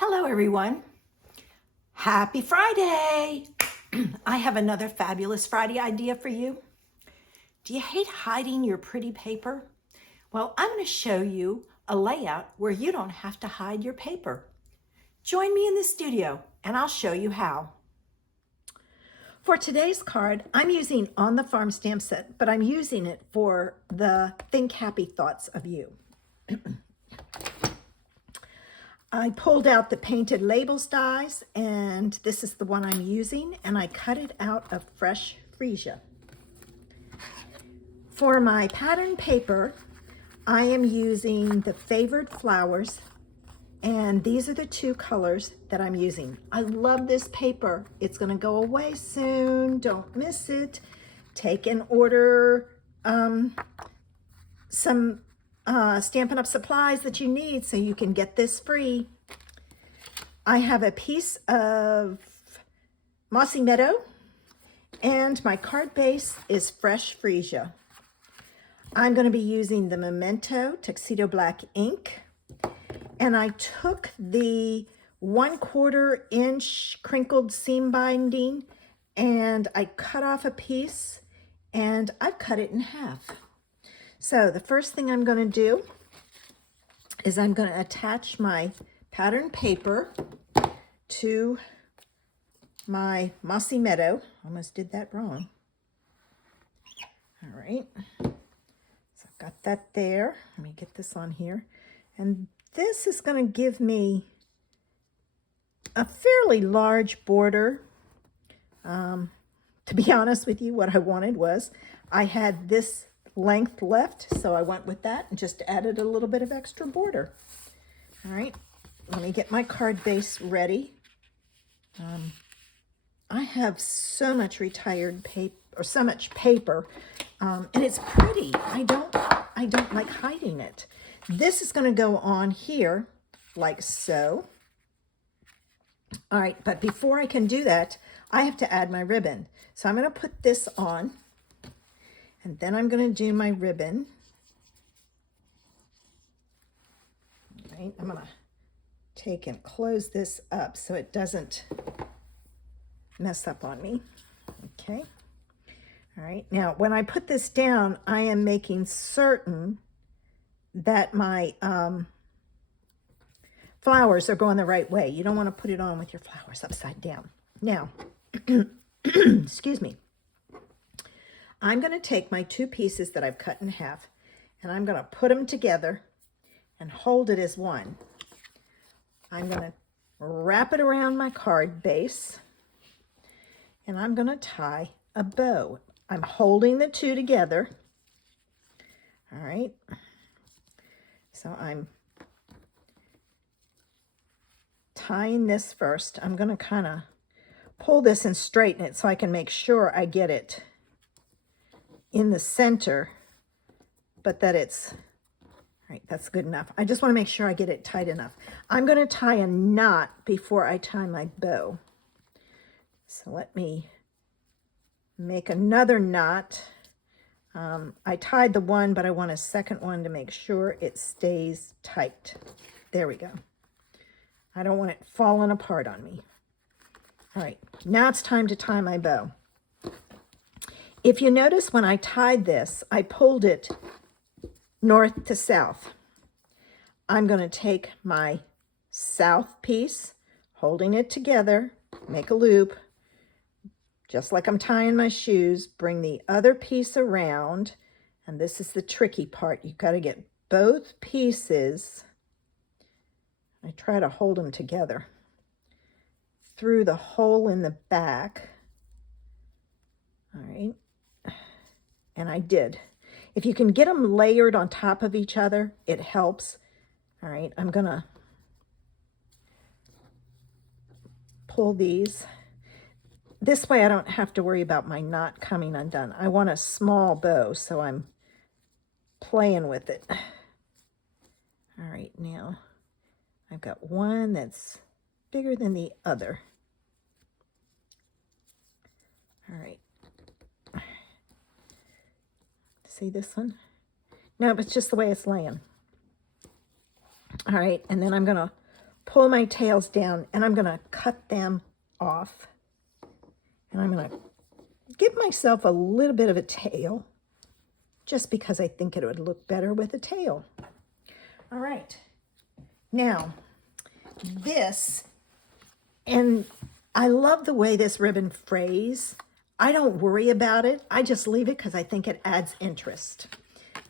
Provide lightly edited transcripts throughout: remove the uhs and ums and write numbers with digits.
Hello, everyone. Happy Friday. I have another fabulous Friday idea for you. Do you hate hiding your pretty paper? Well, I'm going to show you a layout where you don't have to hide your paper. Join me in the studio and I'll show you how. For today's card, I'm using On the Farm stamp set, but I'm using it for the Think Happy Thoughts of You. I pulled out the painted labels dies, and this is the one I'm using, and I cut it out of fresh freesia. For my pattern paper, I am using the Favored Flowers, and these are the two colors that I'm using. I love this paper. It's going to go away soon. Don't miss it. Take and order some Stampin' Up! Supplies that you need so you can get this free. I have a piece of Mossy Meadow, and my card base is fresh freesia. I'm going to be using the Memento Tuxedo Black ink, and I took the 1/4 inch crinkled seam binding and I cut off a piece and I've cut it in half. So the first thing I'm going to do is I'm going to attach my pattern paper to my Mossy Meadow. Almost did that wrong. All right. So I've got that there. Let me get this on here. And this is going to give me a fairly large border. To be honest with you, what I wanted was I had this length left, so I went with that and just added a little bit of extra border. All right, let me get my card base ready. I have so much retired paper, or so much paper, and it's pretty. I don't like hiding it. This is going to go on here like so. All right, but before I can do that, I have to add my ribbon. So I'm going to put this on, and then I'm going to do my ribbon. All right, I'm going to take and close this up so it doesn't mess up on me. Okay. All right. Now, when I put this down, I am making certain that my flowers are going the right way. You don't want to put it on with your flowers upside down. Now, excuse me. I'm going to take my two pieces that I've cut in half, and I'm going to put them together and hold it as one. I'm going to wrap it around my card base, and I'm going to tie a bow. I'm holding the two together. All right. So I'm tying this first. I'm going to kind of pull this and straighten it so I can make sure I get it in the center, but that it's, all right, that's good enough. I just want to make sure I get it tight enough. I'm going to tie a knot before I tie my bow. So let me make another knot. I tied the one, but I want a second one to make sure it stays tight. There we go. I don't want it falling apart on me. All right, now it's time to tie my bow. If you notice, when I tied this, I pulled it north to south. I'm going to take my south piece, holding it together, make a loop, just like I'm tying my shoes, bring the other piece around, and this is the tricky part. You've got to get both pieces. I try to hold them together through the hole in the back. All right, and I did. If you can get them layered on top of each other, it helps. All right, I'm gonna pull these. This way I don't have to worry about my knot coming undone. I want a small bow, so I'm playing with it. All right, now I've got one that's bigger than the other. All right. See this one? No, it's just the way it's laying. All right, and then I'm going to pull my tails down, and I'm going to cut them off. And I'm going to give myself a little bit of a tail, just because I think it would look better with a tail. All right. Now, this, and I love the way this ribbon frays. I don't worry about it. I just leave it because I think it adds interest.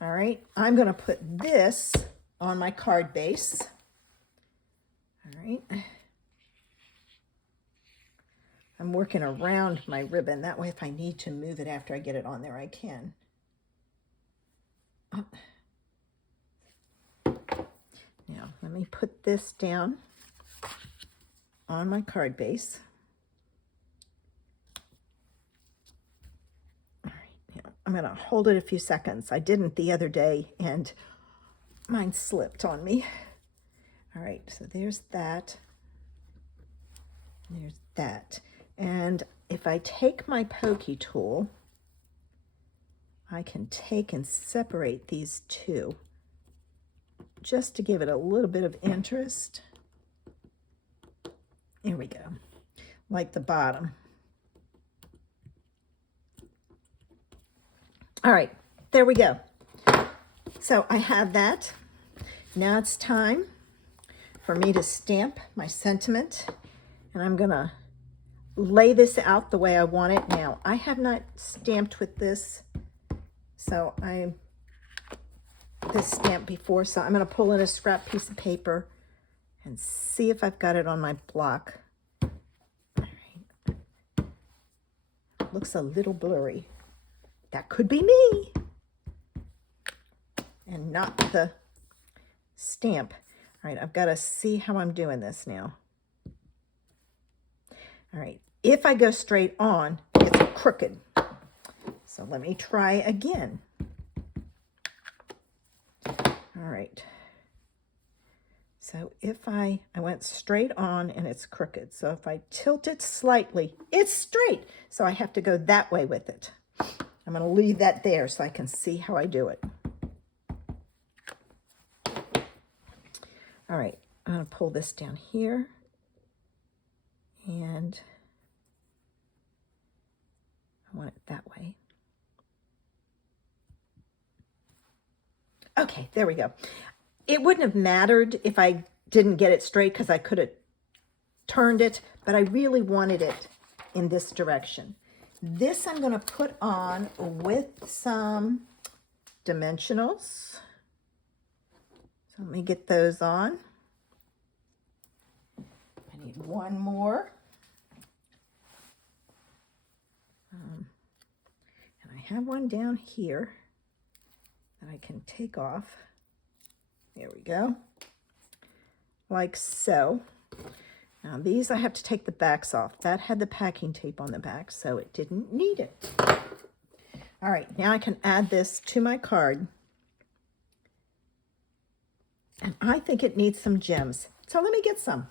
All right. I'm going to put this on my card base. All right. I'm working around my ribbon. That way, if I need to move it after I get it on there, I can. Oh. Now, let me put this down on my card base. All right, now I'm going to hold it a few seconds. I didn't the other day, and mine slipped on me. All right, so there's that. There's that. And if I take my pokey tool, I can take and separate these two just to give it a little bit of interest. There we go, like the bottom. All right, there we go. So I have that. Now it's time for me to stamp my sentiment, and I'm gonna lay this out the way I want it. Now, I have not stamped with this, so this stamp before, so I'm going to pull in a scrap piece of paper and see if I've got it on my block. All right. Looks a little blurry. That could be me and not the stamp. All right, I've got to see how I'm doing this now. All right, if I go straight on, it's crooked. So let me try again. All right. So if I went straight on and it's crooked. So if I tilt it slightly, it's straight. So I have to go that way with it. I'm going to leave that there so I can see how I do it. All right, I'm going to pull this down here. And I want it that way. Okay, there we go. It wouldn't have mattered if I didn't get it straight because I could have turned it, but I really wanted it in this direction. This I'm going to put on with some dimensionals. So let me get those on. I need one more. And I have one down here that I can take off. There we go. Like so. Now these I have to take the backs off. That had the packing tape on the back, so it didn't need it. All right, now I can add this to my card. And I think it needs some gems. So let me get some.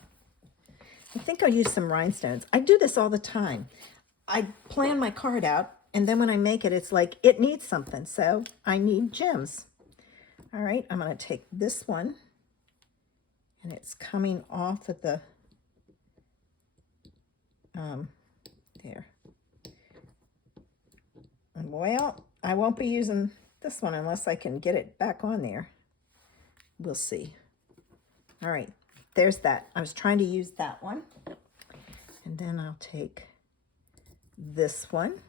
I think I'll use some rhinestones. I do this all the time. I plan my card out, and then when I make it, it's like it needs something. So I need gems. All right, I'm going to take this one, and it's coming off at the, there. And well, I won't be using this one unless I can get it back on there. We'll see. All right, there's that. I was trying to use that one. And then I'll take this one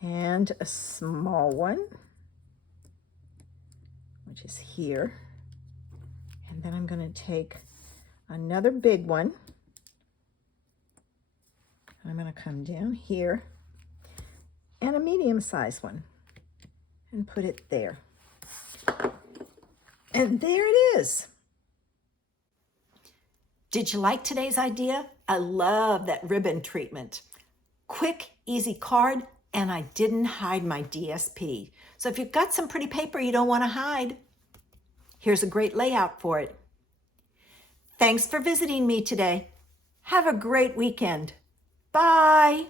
and a small one, which is here. And then I'm going to take another big one. I'm going to come down here and a medium-sized one and put it there. And there it is. Did you like today's idea? I love that ribbon treatment. Quick, easy card, and I didn't hide my DSP. So if you've got some pretty paper you don't want to hide, here's a great layout for it. Thanks for visiting me today. Have a great weekend. Bye.